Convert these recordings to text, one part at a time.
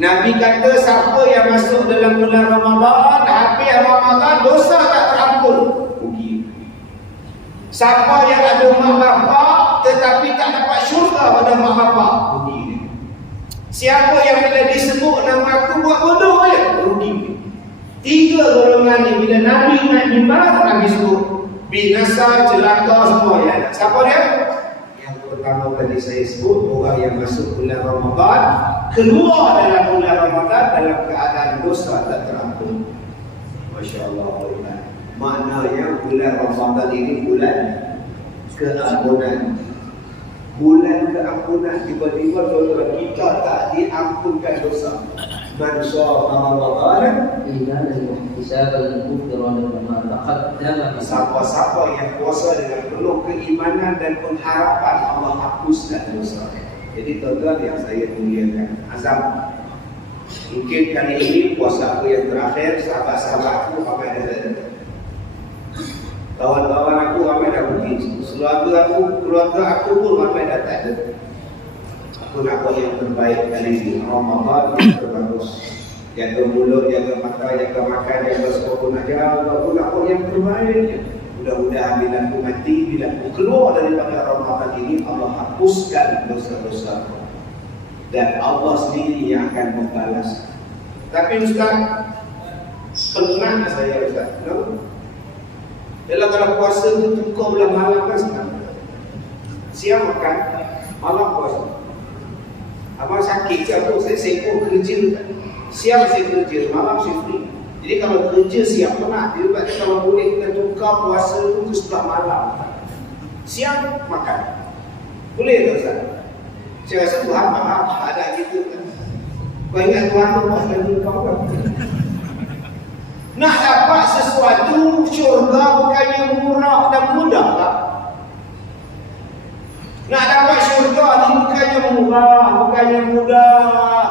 Nabi kata siapa yang masuk dalam bulan Ramadan, habis Ramadan dosa tak terampun. Rugi. Siapa yang ada mak bapak tetapi tak dapat syurga pada mak bapak, rugi. Siapa yang bila disebut nama aku buat bodoh je, rugi. Tiga golongan ni bila Nabi naik mimbar, Nabi sebut binasa, celaka semua ya. Siapa dia? Yang pertama tadi saya sebut, orang yang masuk bulan Ramadan, keluar dalam bulan Ramadan dalam keadaan dosa tak terampun. Masya-Allah. Maknanya bulan Ramadan ini bulan keampunan. Bulan keampunan, tiba-tiba tuan-tuan kita tak diampunkan dosa. Man shoma Ramadan iman dan ihtisaban kufran ma taqaddama. Siapa-siapa yang puasa dengan penuh keimanan dan pengharapan, Allah hapuskan dosa. Jadi tuan-tuan yang saya muliakan, azam. Mungkin kali ini puasa aku yang terakhir, sahabat-sahabat aku ramai dah datang. Kawan-kawan aku ramai dah pergi. Keluarga aku pun ramai dah tak ada. Aku nak buat yang terbaik kali ini. Ramadan yang terbagus. Jaga mulut, jaga mata, jaga makan, jaga semua pun nak jaga. Aku nak buat yang terbaik. Mudah-mudahan bila aku mati, bila aku keluar daripada Ramadan ini, Allah hapuskan dosa-dosa. Dan Allah sendiri yang akan membalas. Tapi Ustaz, pernah saya Ustaz, kenapa? Dalam kalau puasa tu tukar belah malam kan senang. Siang makan, malam puasa. Abang sakit ke apa, saya sibuk kerja. Siang saya kerja, malam saya free. Jadi kalau kerja siang penat, dia kata kalau boleh kita tukar puasa tu ke setelah malam. Siang makan. Boleh tak Ustaz? Saya rasa Tuhan maaf, ada gitu kan. Kau ingat Tuhan tu buat lagi kau kan? Nak dapat sesuatu, syurga bukannya murah dan mudah tak? Nak dapat syurga ni bukannya murah, bukannya mudah,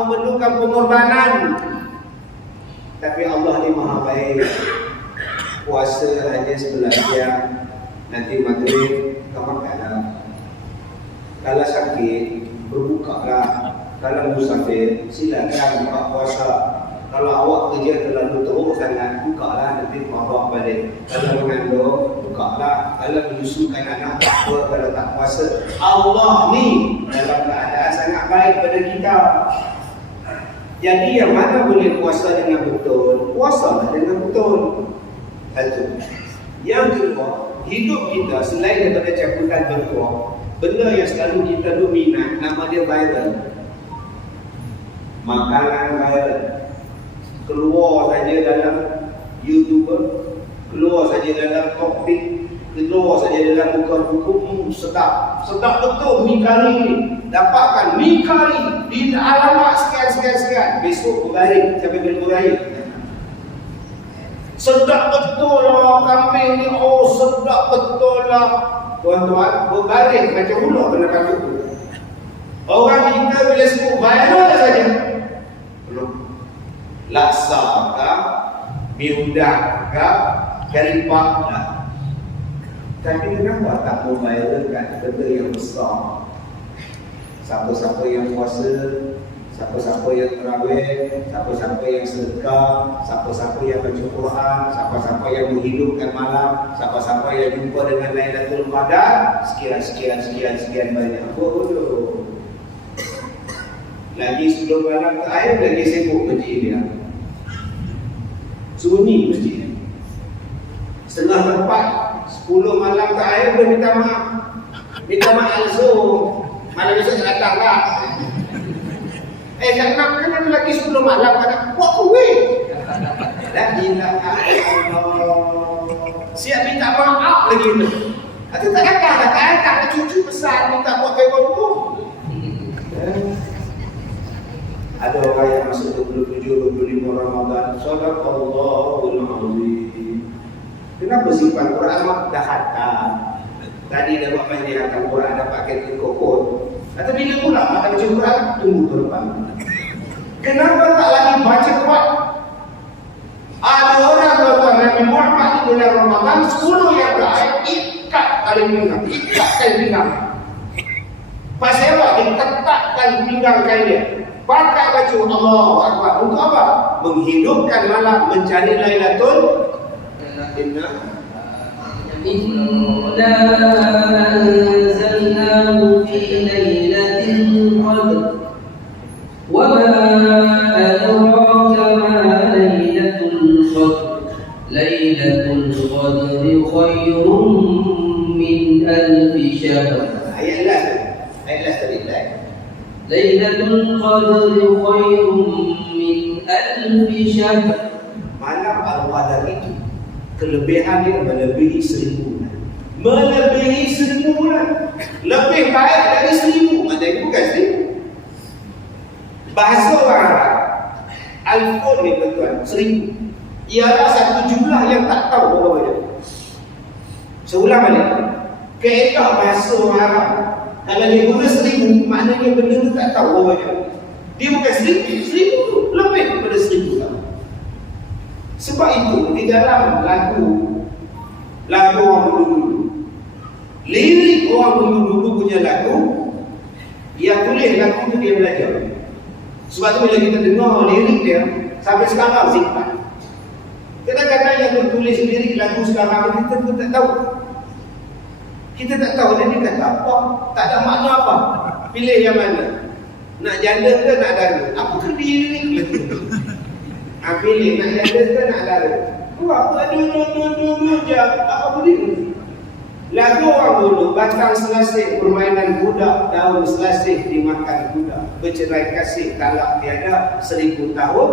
memerlukan pengorbanan. Tapi Allah ni maha baik. Puasa hanya 11 jam, nanti maghrib kau makanlah. Kalau sakit, berbukalah. Kalau musafir, silakan buka puasa. Kalau awak kerja terlalu teruk sangat, bukalah nanti bawa balik. Kalau mengandung, bukalah. Kalau menyusukan anak, buat kalau tak puasa. Allah ni dalam keadaan sangat baik pada kita. Jadi yang mana boleh puasa dengan betul, puasalah dengan betul. Satu. Yang kedua, hidup kita selain daripada cakupan bertuah, benda yang selalu kita dominan, nama dia viral. Makanan viral. Keluar saja dalam YouTuber, keluar saja dalam topik, keluar saja dalam buku-buku, sedap betul mie kari ni. Dapatkan mie kari di alamat sekian. Besok berbaring sampai Belu Raya. Sedap betul lah kambing ni, oh sedap betul lah. Tuan-tuan, berbaring macam ular kena kambing tu. Orang kita bila sebut viral saja, belum. Laksa kah, miudah kah, karipak kah. Tapi kenapa tak membayarkan benda yang besar? Siapa-siapa yang puasa, siapa-siapa yang terawih, siapa-siapa yang sedekah, siapa-siapa yang baca Quran, siapa-siapa yang menghidupkan malam, siapa-siapa yang jumpa dengan Lailatul Qadar, sekian banyak. Bodoh. Lagi sebelum malam terakhir, lagi sibuk masjid dia. Sunyi masjid. Setengah 4, 10 malam terakhir dia minta maaf. Minta maaf al-zuhur. Malam besok saya datang lah. Kan ada lagi 10 malam kata, buat kuih. La ilaha illallah. Siap minta maaf lagi tu. Atau tak datang cucu besar minta buat kayak tu. Ada orang yang masuk 27-25 Ramadan, Sadaqallahul Azim. Kenapa simpan Quran? Dah khatam. Tadi dah buat majlis khatam Quran, dah pakai kekokot. Atau bila pula mata baca Quran, tunggu ke depan. Kenapa tak lagi baca Quran? Ada orang tuan-tuan Nabi Muhammad di bulan Ramadan 10 yang terakhir ikat tali pinggang, ikat kain pinggang. Pasal apa? Dia ketatkan pinggang kain dia. pakai baju Allahu Akbar untuk apa? Menghidupkan malam, mencari Lailatul Inna anzalnahu fi lailatul qadr wa ma adraka ma lailatul qadr lailatul qadri khairum min alf syahr. Ayat last tadi. Lailatul qadri khairum min alf syahr. Malam Al-Qadar itu kelebihan dia melebihi 1000 bulan. Melebihi 1000 bulan. Lebih baik dari 1000. Maknanya bukan 1000. Bahasa orang Arab, Al-Qur ni tuan-tuan, 1000 ialah satu jumlah yang tak tahu berapa banyak. Seulang balik. Kaedah bahasa orang Arab, kalau dia guna 1000, maknanya benda tu tak tahu berapa banyak. Dia bukan 1000 tu lebih daripada 1000 lah. Sebab itu di dalam lagu orang dulu, lirik orang dulu punya lagu, yang tulis lagu tu dia belajar. Sebab tu bila kita dengar lirik dia, sampai sekarang simpan. Kadang-kadang yang tertulis lirik lagu sekarang kita pun tak tahu. Kita tak tahu dia ni kata apa, tak ada makna apa. Pilih yang mana? Nak janda ke nak dara? Apa kena lirik lagu? Pilih nak janda ke nak dara? Buat dulu je. Apa boleh? Lagu orang dulu, batang selasih permainan budak, daun selasih dimakan budak, bercerai kasih talak tiada, 1000 tahun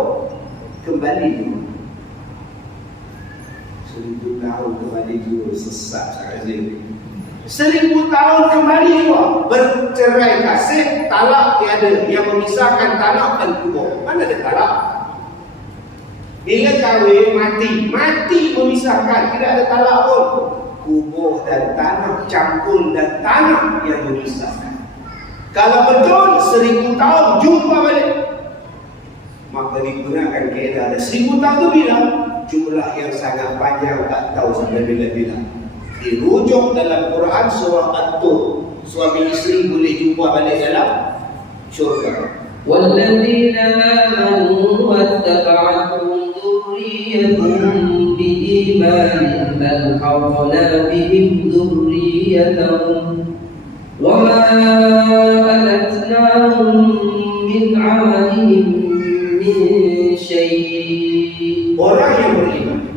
kembali dulu. 1000 tahun kembali dulu, sesat sangat ni. 1000 tahun kembali dulu, bercerai kasih, talak tiada, yang memisahkan tanah dan kubur. Mana ada talak? Bila kahwin, mati memisahkan, tidak ada talak pun. Kubur dan tanah, campur dan tanah yang memisahkan. Kalau betul 1000 tahun jumpa balik, maka digunakan kaedah 1000 tahun itu bila jumlah yang sangat panjang, tak tahu sampai bila-bila. Dirujuk dalam Quran surah At-Tur, suami isteri boleh jumpa balik dalam syurga. وَالَّذِينَ آمَنُوا وَاتَّبَعَتْهُمْ ذُرِّيَّتُهُم بِإِيمَانٍ أَلْحَقْنَا بِهِمْ ذُرِّيَّتَهُمْ وَمَا أَلَتْنَاهُم مِّنْ عَمَلِهِم مِّن شَيْءٍ. Orang yang beriman,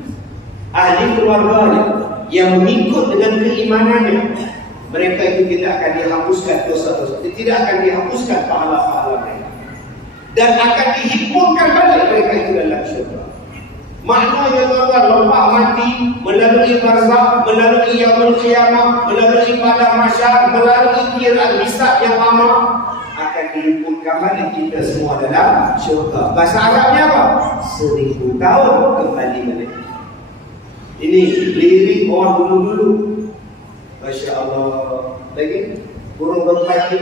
ahli keluarganya yang mengikut dengan keimanannya, mereka itu tidak akan dihapuskan dosa-dosa, tidak akan dihapuskan pahala-pahala mereka, dan akan dihimpunkan balik mereka itu dalam syurga. Maknanya tuan-tuan, lompat mati, melalui barzakh, melalui yaumul qiyamah, melalui padang mahsyar, melalui kiraan hisab yang lama, akan dihimpunkan balik kita semua dalam syurga. Bahasa Arabnya apa? 1000 tahun kembali balik. Ini lirik orang dulu-dulu. Masya Allah. Lagi burung merpati.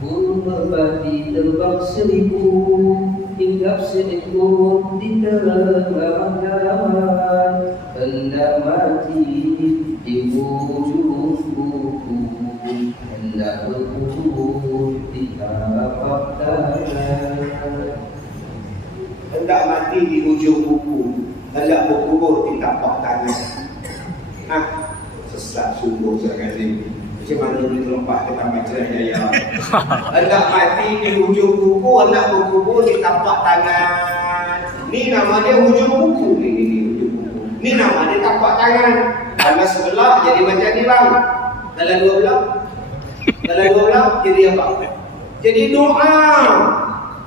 Burung merpati terbang 1000 hingga 1000 di tengah malam, hendak mati di ujung kuku, hendak berkubur di tapak tangan. Hendak mati di ujung kuku, hendak berkubur di tapak tangan. Sesat sungguh sangat ni. Macam mana boleh terlepas ke tamat cerai jaya? Hendak mati di ujung kuku, hendak berkubur di tapak tangan. Ni nama dia ujung kuku. Ni ujung kuku. Ni nama dia tapak tangan. Kalau sebelah jadi macam ni bang. Kalau dua belah jadi apa? Jadi doa.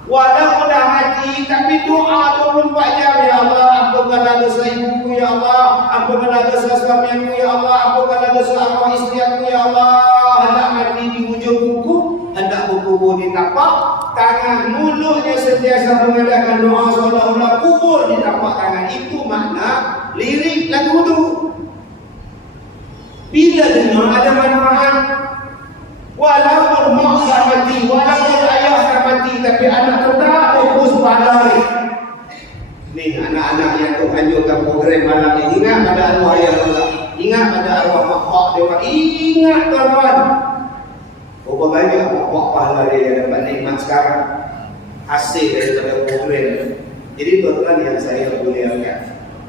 Walaupun dah mati, tapi doa 24 jam. Ya Allah, ampunkanlah dosa ibuku, ya Allah, ampunkanlah dosa suami aku, ya Allah, ampunkanlah dosa arwah isteri aku, ya Allah. Hendak mati di ujung kuku, hendak berkubur di tapak tangan. Mulutnya sentiasa mengadakan doa seolah-olah kubur di tapak tangan. Itu makna lirik lagu itu. Bila dengar ada manfaat, walaupun mak dah mati, walaupun ayah dah mati, tapi anak tetap fokus pada hari. Ni anak-anak yang tu anjurkan program malam ni, ingat pada arwah ayah Allah, ingat pada arwah mak dia, ingat tuan-tuan. Berapa banyak mak pahala dia yang dapat nikmat sekarang. hasil daripada program. Jadi tuan-tuan yang saya muliakan,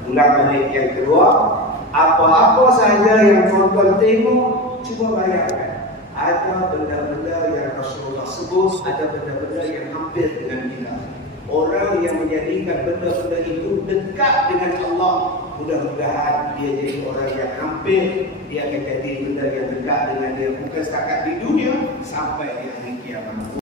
ulang balik yang kedua, apa-apa saja yang tuan-tuan tengok, cuba bayangkan. Ada benda-benda yang Rasulullah sebut, ada benda-benda yang hampir dengan kita. Orang yang menjadikan benda-benda itu dekat dengan Allah, mudah-mudahan dia jadi orang yang hampir, dia akan jadi benda yang dekat dengan dia, bukan setakat di dunia, sampai di hari kiamat.